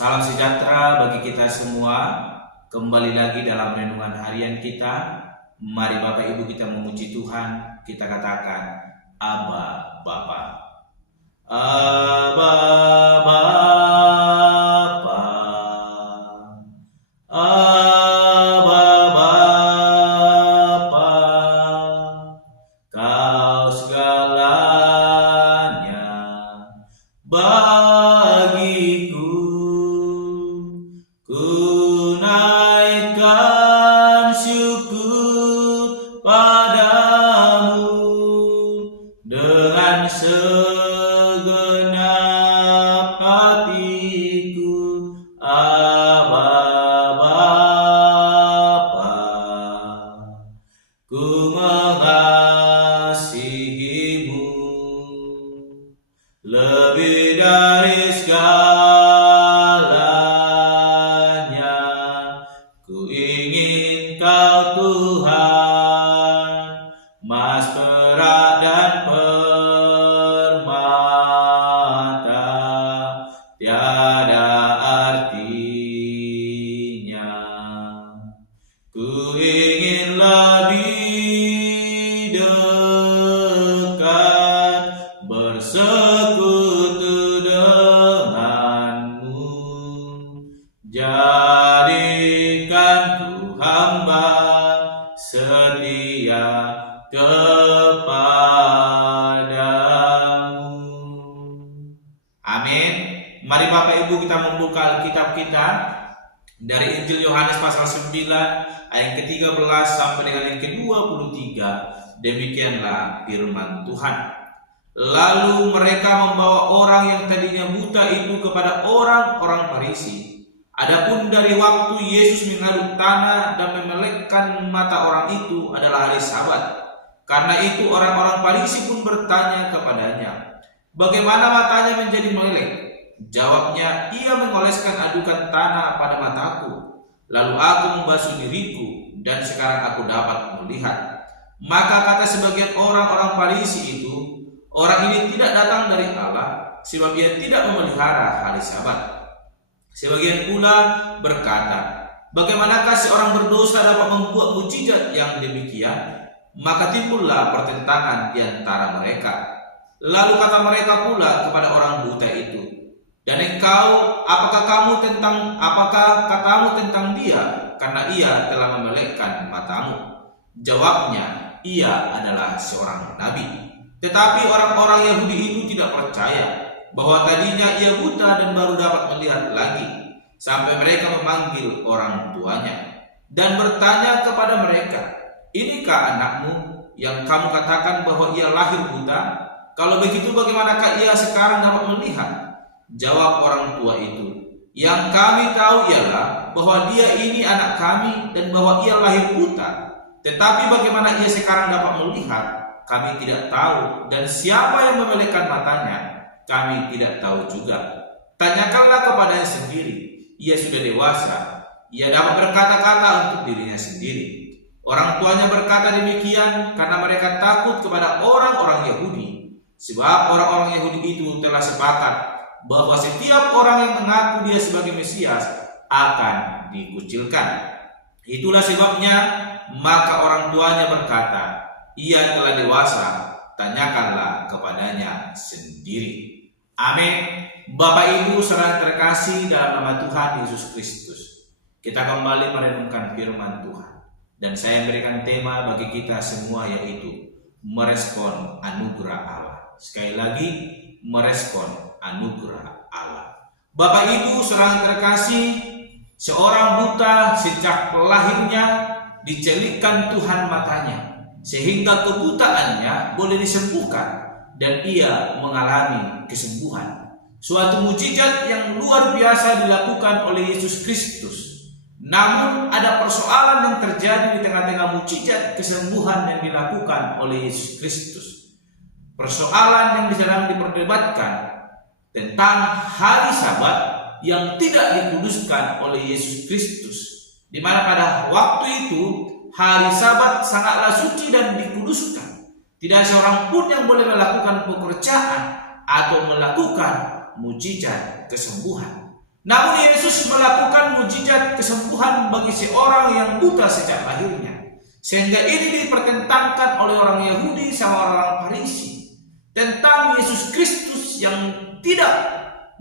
Salam sejahtera bagi kita semua. Kembali lagi dalam renungan harian kita. Mari Bapak Ibu kita memuji Tuhan. Kita katakan, Aba Bapa. Aba Bapa. Aba Bapa. Kau segalanya bagiku. Ku naikkan syukur padamu dengan segenap hatiku. Aba Bapa, ku mengasihimu lebih dari segalanya. Ku ingin Kau Tuhan, emas, perak dan permata tiada artinya. Ku ingin lebih dekat bersekutu denganmu. Jadikan ku hamba setia kepadamu. Amin. Mari Bapak Ibu kita membuka Alkitab kita dari Injil Yohanes pasal 9 ayat ke-13 sampai dengan yang ke-23. Demikianlah firman Tuhan. Lalu mereka membawa orang yang tadinya buta itu kepada orang-orang Farisi. Adapun dari waktu Yesus mengaduk tanah dan memelekkan mata orang itu adalah hari Sabat. Karena itu orang-orang Farisi pun bertanya kepadanya, bagaimana matanya menjadi melek? Jawabnya, ia mengoleskan adukan tanah pada mataku, lalu aku membasuh diriku, dan sekarang aku dapat melihat. Maka kata sebagian orang-orang Farisi itu, orang ini tidak datang dari Allah, sebab ia tidak memelihara hari Sabat. Sebagian pula berkata, bagaimanakah seorang berdosa dapat membuat mukjizat yang demikian? Maka timbullah pertentangan di antara mereka. Lalu kata mereka pula kepada orang buta itu, dan engkau, apakah katamu tentang dia, karena ia telah memelekkan matamu? Jawabnya, ia adalah seorang nabi. Tetapi orang-orang Yahudi itu tidak percaya bahwa tadinya ia buta dan baru dapat melihat lagi, sampai mereka memanggil orang tuanya dan bertanya kepada mereka, inikah anakmu yang kamu katakan bahwa ia lahir buta? Kalau begitu bagaimanakah ia sekarang dapat melihat? Jawab orang tua itu, yang kami tahu ialah bahwa dia ini anak kami dan bahwa ia lahir buta. Tetapi bagaimana ia sekarang dapat melihat, kami tidak tahu, dan siapa yang memelekkan matanya, kami tidak tahu juga. Tanyakanlah kepadanya sendiri. Ia sudah dewasa, ia dapat berkata-kata untuk dirinya sendiri. Orang tuanya berkata demikian karena mereka takut kepada orang-orang Yahudi, sebab orang-orang Yahudi itu telah sepakat bahwa setiap orang yang mengaku dia sebagai Mesias akan dikucilkan. Itulah sebabnya maka orang tuanya berkata, ia telah dewasa, tanyakanlah kepadanya sendiri. Amin. Bapak Ibu saudara terkasih dalam nama Tuhan Yesus Kristus, kita kembali merenungkan firman Tuhan, dan saya memberikan tema bagi kita semua, yaitu merespon anugerah Allah. Sekali lagi, merespon anugerah Allah. Bapak Ibu saudara terkasih, seorang buta sejak lahirnya dicelikkan Tuhan matanya, sehingga kebutaannya boleh disembuhkan dan ia mengalami kesembuhan. Suatu mukjizat yang luar biasa dilakukan oleh Yesus Kristus. Namun ada persoalan yang terjadi di tengah-tengah mukjizat kesembuhan yang dilakukan oleh Yesus Kristus. Persoalan yang sedang diperdebatkan tentang hari Sabat yang tidak dikuduskan oleh Yesus Kristus, di mana pada waktu itu hari Sabat sangatlah suci dan dikuduskan. Tidak seorang pun yang boleh melakukan pekerjaan atau melakukan mukjizat kesembuhan. Namun Yesus melakukan mujizat kesembuhan bagi seorang yang buta sejak lahirnya. Sehingga ini dipertentangkan oleh orang Yahudi sama orang Farisi tentang Yesus Kristus yang tidak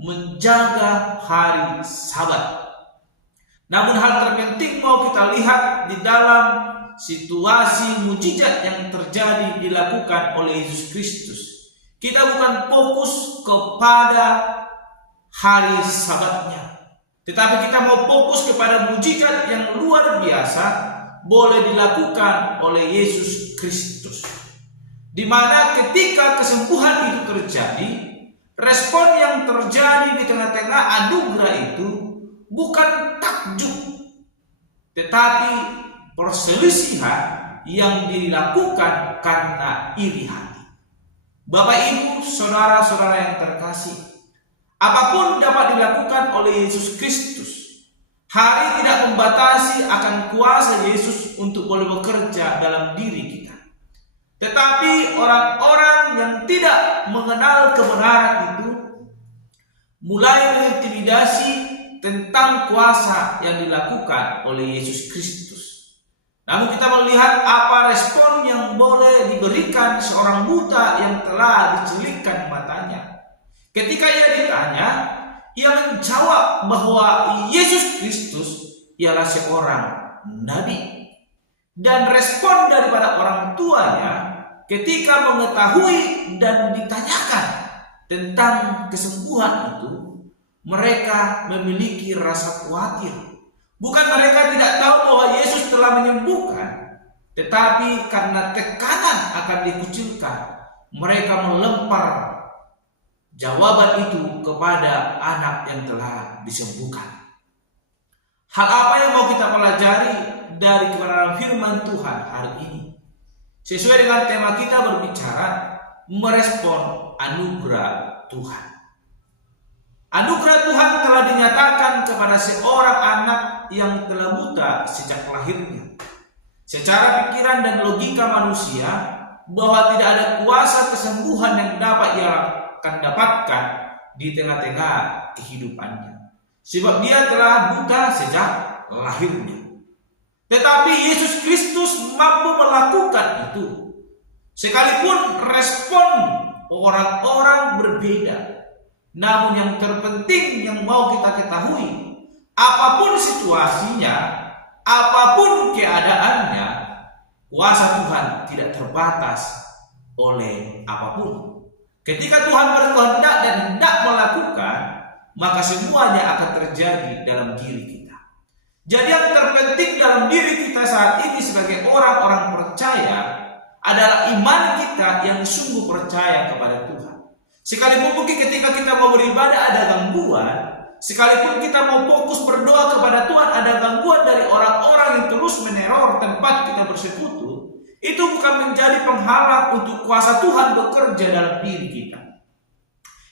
menjaga hari Sabat. Namun hal terpenting mau kita lihat di dalam situasi mujizat yang terjadi dilakukan oleh Yesus Kristus. Kita bukan fokus kepada hari Sabatnya, tetapi kita mau fokus kepada mujizat yang luar biasa boleh dilakukan oleh Yesus Kristus, di mana ketika kesembuhan itu terjadi, respon yang terjadi di tengah-tengah anugerah itu bukan takjub, tetapi perselisihan yang dilakukan karena iri hati. Bapak, Ibu, saudara-saudara yang terkasih, apapun dapat dilakukan oleh Yesus Kristus. Hari tidak membatasi akan kuasa Yesus untuk boleh bekerja dalam diri kita. Tetapi orang-orang yang tidak mengenal kebenaran itu mulai mengintimidasi tentang kuasa yang dilakukan oleh Yesus Kristus. Namun kita melihat apa respon yang boleh diberikan seorang buta yang telah dicelikkan matanya. Ketika ia ditanya, ia menjawab bahwa Yesus Kristus ialah seorang nabi. Dan respon daripada orang tuanya ketika mengetahui dan ditanyakan tentang kesembuhan itu, mereka memiliki rasa khawatir. Bukan mereka tidak tahu bahwa Yesus telah menyembuhkan, tetapi karena tekanan akan dikucilkan, mereka melempar jawaban itu kepada anak yang telah disembuhkan. Hal apa yang mau kita pelajari dari kebenaran firman Tuhan hari ini? Sesuai dengan tema kita berbicara merespon anugerah Tuhan. Anugerah Tuhan telah dinyatakan kepada seorang anak yang telah buta sejak lahirnya. Secara pikiran dan logika manusia, bahwa tidak ada kuasa kesembuhan yang dapat ia akan dapatkan di tengah-tengah kehidupannya, sebab dia telah buta sejak lahirnya. Tetapi Yesus Kristus mampu melakukan itu, sekalipun respon orang-orang berbeda. Namun yang terpenting yang mau kita ketahui, apapun situasinya, apapun keadaannya, kuasa Tuhan tidak terbatas oleh apapun. Ketika Tuhan berkehendak dan hendak melakukan, maka semuanya akan terjadi dalam diri kita. Jadi yang terpenting dalam diri kita saat ini sebagai orang-orang percaya adalah iman kita yang sungguh percaya kepada Tuhan. Sekalipun mungkin ketika kita mau beribadah ada gangguan, sekalipun kita mau fokus berdoa kepada Tuhan ada gangguan dari orang-orang yang terus meneror tempat kita bersekutu, itu bukan menjadi penghalang untuk kuasa Tuhan bekerja dalam diri kita.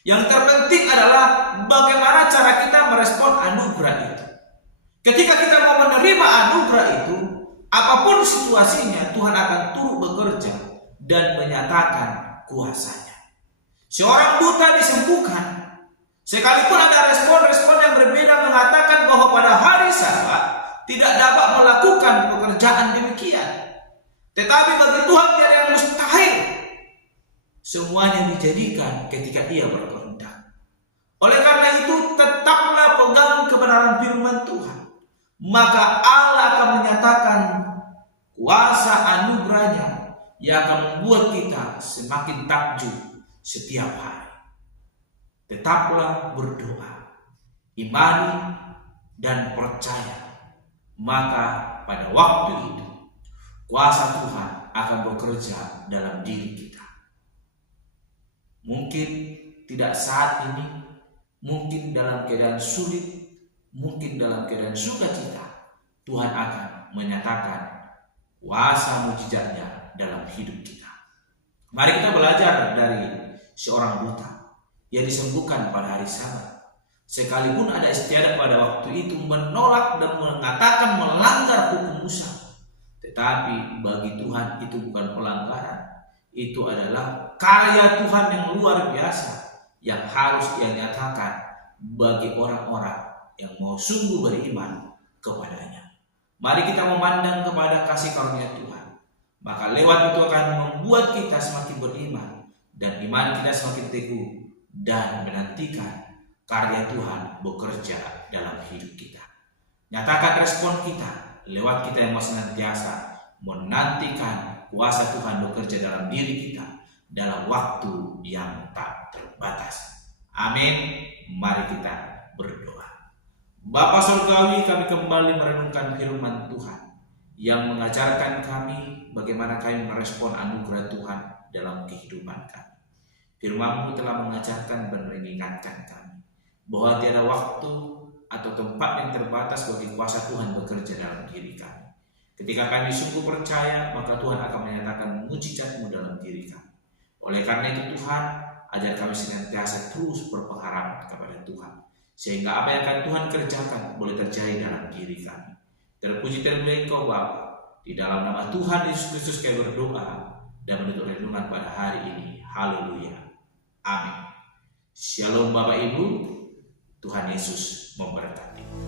Yang terpenting adalah bagaimana cara kita merespon anugerah itu. Ketika kita mau menerima anugerah itu, apapun situasinya, Tuhan akan turut bekerja dan menyatakan kuasanya. Seorang buta disembuhkan, sekalipun ada respon-respon yang berbeda mengatakan bahwa pada hari Sabat tidak dapat melakukan pekerjaan demikian. Tetapi bagi Tuhan tiada yang mustahil. Semuanya dijadikan ketika Ia berkehendak. Oleh karena itu, tetaplah pegang kebenaran firman Tuhan. Maka Allah akan menyatakan kuasa anugerahnya yang akan membuat kita semakin takjub setiap hari. Tetaplah berdoa, imani dan percaya. Maka pada waktu itu kuasa Tuhan akan bekerja dalam diri kita. Mungkin tidak saat ini, mungkin dalam keadaan sulit, mungkin dalam keadaan sukacita, Tuhan akan menyatakan kuasa mujizatnya dalam hidup kita. Mari kita belajar dari seorang buta yang disembuhkan pada hari Sabat. Sekalipun ada istiadat pada waktu itu menolak dan mengatakan melanggar hukum Musa, tetapi bagi Tuhan itu bukan pelanggaran. Itu adalah karya Tuhan yang luar biasa yang harus Ia nyatakan bagi orang-orang yang mau sungguh beriman kepadanya. Mari kita memandang kepada kasih karunia Tuhan. Maka lewat itu akan membuat kita semakin beriman dan iman kita semakin teguh dan menantikan karya Tuhan bekerja dalam hidup kita. Nyatakan respon kita lewat kita yang mau senantiasa menantikan kuasa Tuhan bekerja dalam diri kita dalam waktu yang tak terbatas. Amin. Mari kita berdoa. Bapa Surgawi, kami kembali merenungkan firman Tuhan yang mengajarkan kami bagaimana kami merespon anugerah Tuhan dalam kehidupan kami. Firman-Mu telah mengajarkan dan mengingatkan kami bahwa tiada waktu atau tempat yang terbatas bagi kuasa Tuhan bekerja dalam diri kami. Ketika kami sungguh percaya, maka Tuhan akan menyatakan mujizat-Mu dalam diri kami. Oleh karena itu Tuhan, ajar kami senantiasa terus berpengharapan kepada Tuhan, sehingga apa yang akan Tuhan kerjakan boleh terjadi dalam diri kami. Terpuji termulia Engkau Bapa. Di dalam nama Tuhan Yesus Kristus kami berdoa dan menutup renungan pada hari ini. Haleluya. Amin. Shalom Bapak Ibu. Tuhan Yesus memberkati.